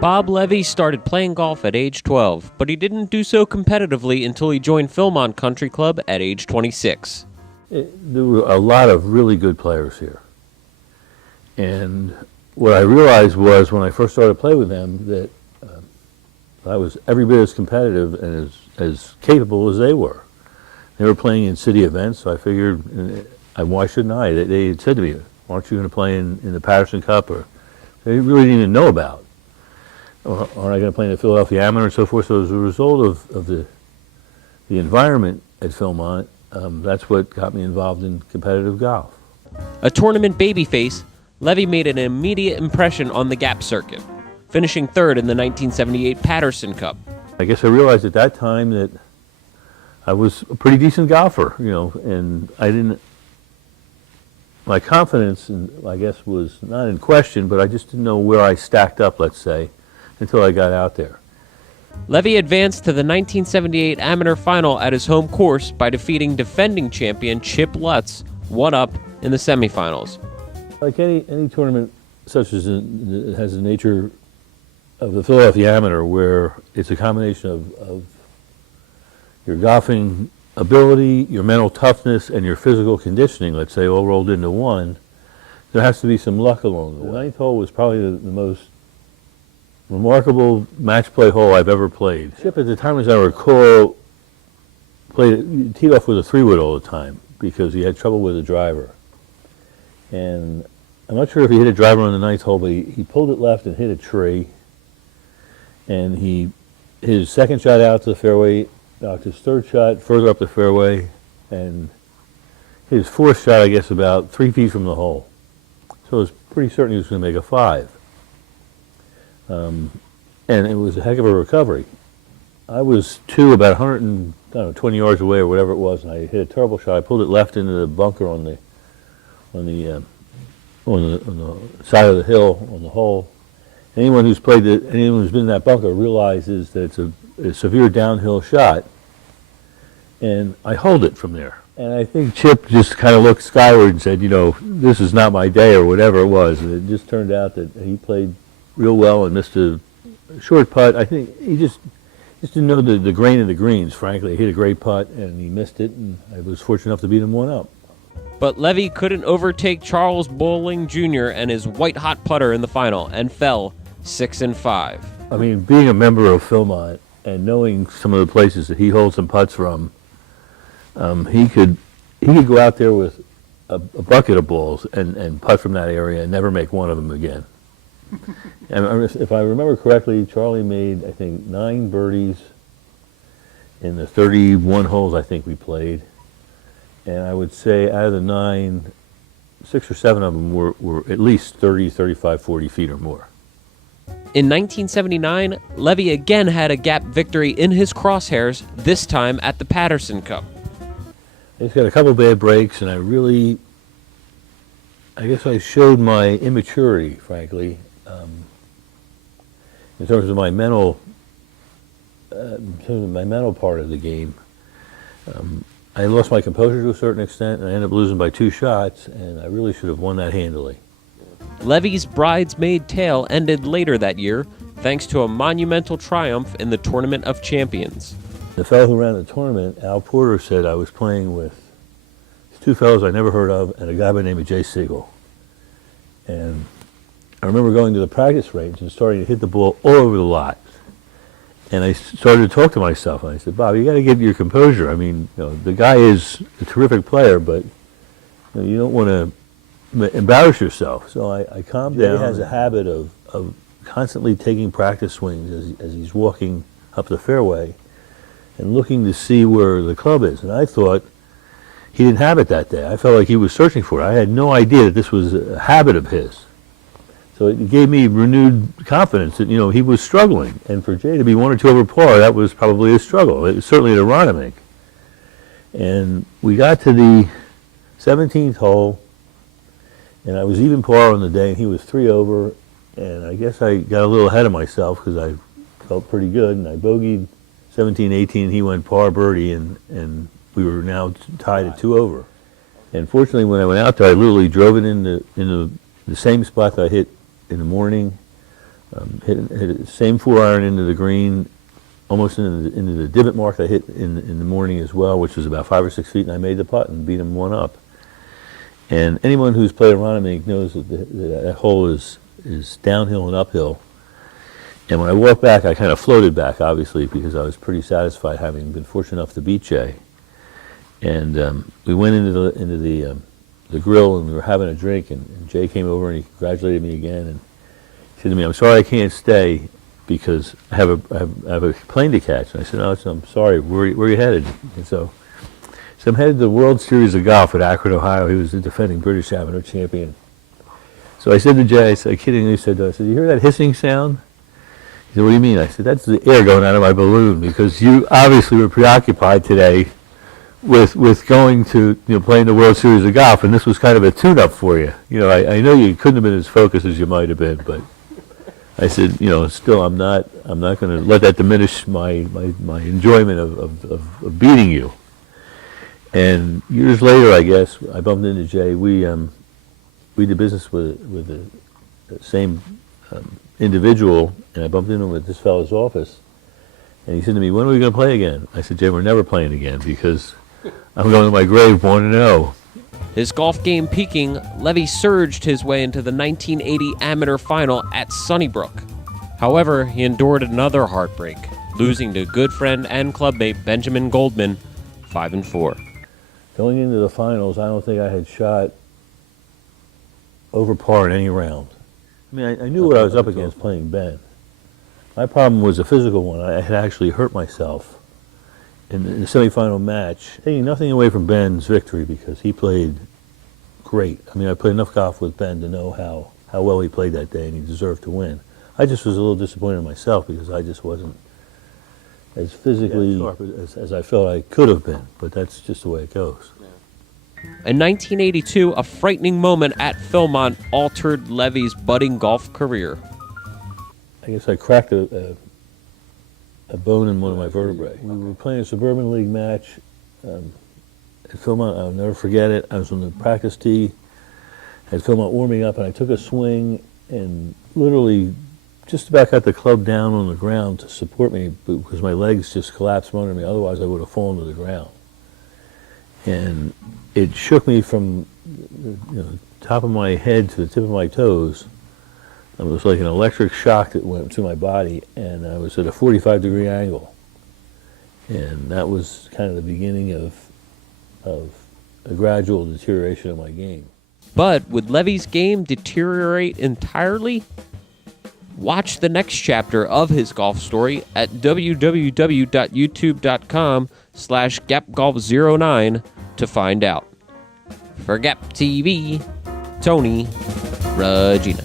Bob Levy started playing golf at age 12, but he didn't do so competitively until he joined Philmont Country Club at age 26. There were a lot of really good players here. And what I realized was when I first started playing with them that I was every bit as competitive and as capable as they were. They were playing in city events, so I figured, why shouldn't I? They had said to me, aren't you going to play in the Patterson Cup? Or they really didn't even know about. Or aren't I going to play in the Philadelphia Amateur and so forth? So as a result of the environment at Philmont, that's what got me involved in competitive golf. A tournament babyface, Levy made an immediate impression on the Gap circuit, finishing third in the 1978 Patterson Cup. I guess I realized at that time that I was a pretty decent golfer, and my confidence, I guess, was not in question, but I just didn't know where I stacked up, let's say, until I got out there. Levy advanced to the 1978 amateur final at his home course by defeating defending champion Chip Lutz 1-up in the semifinals. Like any tournament such as it has the nature of the Philadelphia Amateur, where it's a combination of your golfing ability, your mental toughness, and your physical conditioning, let's say, all rolled into one, there has to be some luck along the way. The ninth hole was probably the most remarkable match play hole I've ever played. Chip, at the time, as I recall, teed off with a 3-wood all the time because he had trouble with the driver. And I'm not sure if he hit a driver on the ninth hole, but he pulled it left and hit a tree. And his second shot out to the fairway, knocked his third shot further up the fairway, and his fourth shot, I guess, about 3 feet from the hole. So I was pretty certain he was going to make a 5. And it was a heck of a recovery. I was about 120 yards away or whatever it was, and I hit a terrible shot. I pulled it left into the bunker on the side of the hill on the hole. Anyone who's been in that bunker realizes that it's a severe downhill shot, and I hold it from there. And I think Chip just kind of looked skyward and said, this is not my day, or whatever it was. And it just turned out that he played real well and missed a short putt. I think he just didn't know the grain of the greens, frankly. He hit a great putt, and he missed it, and I was fortunate enough to beat him 1-up. But Levy couldn't overtake Charles Bowling Jr. and his white-hot putter in the final, and fell 6-5. I mean, being a member of Philmont and knowing some of the places that he holds some putts from, he could go out there with a bucket of balls and putt from that area and never make one of them again. And if I remember correctly, Charlie made, I think, 9 birdies in the 31 holes I think we played. And I would say out of the 9, 6 or 7 of them were at least 30, 35, 40 feet or more. In 1979, Levy again had a Gap victory in his crosshairs, this time at the Patterson Cup. I just got a couple bad breaks, and I guess I showed my immaturity, frankly, in terms of my mental part of the game. I lost my composure to a certain extent, and I ended up losing by 2 shots, and I really should have won that handily. Levy's bridesmaid tale ended later that year, thanks to a monumental triumph in the Tournament of Champions. The fellow who ran the tournament, Al Porter, said I was playing with 2 fellows I never heard of and a guy by the name of Jay Siegel. And I remember going to the practice range and starting to hit the ball all over the lot. And I started to talk to myself, and I said, Bob, you got to get your composure. I mean, the guy is a terrific player, but you don't want to embarrass yourself. So I calmed down. Jay has a habit of constantly taking practice swings as he's walking up the fairway and looking to see where the club is. And I thought he didn't have it that day. I felt like he was searching for it. I had no idea that this was a habit of his. So it gave me renewed confidence that, he was struggling. And for Jay to be 1 or 2 over par, that was probably a struggle. It was certainly at Aronimink. And we got to the 17th hole, and I was even par on the day, and he was 3 over. And I guess I got a little ahead of myself because I felt pretty good, and I bogeyed 17, 18, and he went par birdie, and we were now tied at 2 over. And fortunately, when I went out there, I literally drove it into the same spot that I hit in the morning, Hit the same 4-iron into the green, almost into the divot mark I hit in the morning as well, which was about 5 or 6 feet, and I made the putt and beat him 1 up. And anyone who's played around me knows that that hole is downhill and uphill. And when I walked back, I kind of floated back, obviously, because I was pretty satisfied having been fortunate enough to beat Jay. And we went into the grill, and we were having a drink, and Jay came over and he congratulated me again, and he said to me, "I'm sorry I can't stay because I have a plane to catch." And I said, "No, I'm sorry. Where are you headed?" And so I'm headed to the World Series of Golf at Akron, Ohio. He was the defending British Amateur champion. So I said to Jay, I kiddingly said, "You hear that hissing sound?" He said, "What do you mean?" I said, "That's the air going out of my balloon, because you obviously were preoccupied today with going to, playing the World Series of Golf, and this was kind of a tune-up for you. I know you couldn't have been as focused as you might have been, but." I said, still, I'm not going to let that diminish my enjoyment of beating you. And years later, I guess, I bumped into Jay. We did business with the same individual, and I bumped into him at this fellow's office. And he said to me, "When are we going to play again?" I said, "Jay, we're never playing again, because I'm going to my grave 1-0. His golf game peaking, Levy surged his way into the 1980 amateur final at Sunnybrook. However, he endured another heartbreak, losing to good friend and clubmate Benjamin Goldman, 5-4. Going into the finals, I don't think I had shot over par in any round. I mean, I knew what I was up against playing Ben. My problem was a physical one. I had actually hurt myself in the semifinal match, taking nothing away from Ben's victory, because he played great. I mean, I played enough golf with Ben to know how well he played that day, and he deserved to win. I just was a little disappointed in myself, because I just wasn't as physically sharp as I felt I could have been, but that's just the way it goes. In 1982, a frightening moment at Philmont altered Levy's budding golf career. I guess I cracked a bone in one of my vertebrae. We were playing a Suburban League match at Philmont. I'll never forget it. I was on the practice tee at Philmont warming up, and I took a swing and literally just about got the club down on the ground to support me, because my legs just collapsed from under me. Otherwise, I would have fallen to the ground. And it shook me from the top of my head to the tip of my toes. It was like an electric shock that went through my body, and I was at a 45-degree angle. And that was kind of the beginning of a gradual deterioration of my game. But would Levy's game deteriorate entirely? Watch the next chapter of his golf story at www.youtube.com/gapgolf09 to find out. For Gap TV, Tony Regina.